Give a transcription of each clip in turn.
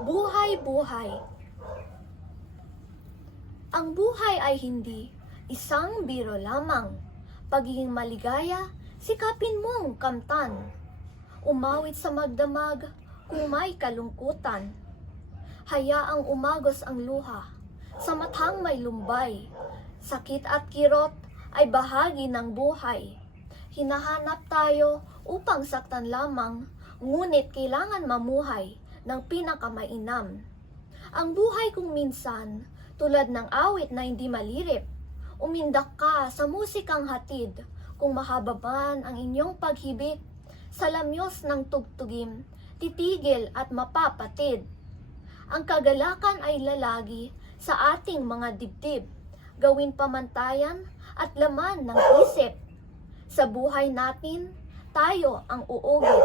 Buhay-buhay. Ang buhay ay hindi isang biro lamang. Pagiging maligaya, sikapin mong kamtan. Umawit sa magdamag kung may kalungkutan. Hayaang umagos ang luha sa matang may lumbay. Sakit at kirot ay bahagi ng buhay. Hinahanap tayo upang saktan lamang, ngunit kailangan mamuhay ng pinakamainam. Ang buhay kung minsan, tulad ng awit na hindi malirip, umindak ka sa musikang hatid, kung mahaba man ang inyong paghibik, sa lamyos ng tugtugim, titigil at mapapatid. Ang kagalakan ay lalagi sa ating mga dibdib, gawin pamantayan at laman ng isip. Sa buhay natin, tayo ang uugit.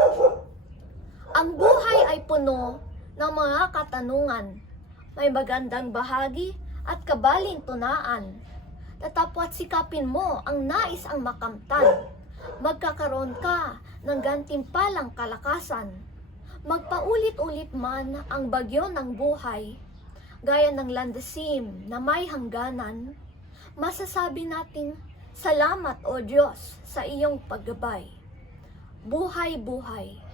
Ang buhay ay puno ng mga katanungan, may magandang bahagi at kabaling tunaan. Tatapwat sikapin mo ang nais ang makamtan. Magkakaroon ka ng gantimpalang kalakasan. Magpaulit-ulit man ang bagyo ng buhay, gaya ng landasim na may hangganan, masasabi nating, salamat o Diyos sa iyong paggabay. Buhay-buhay.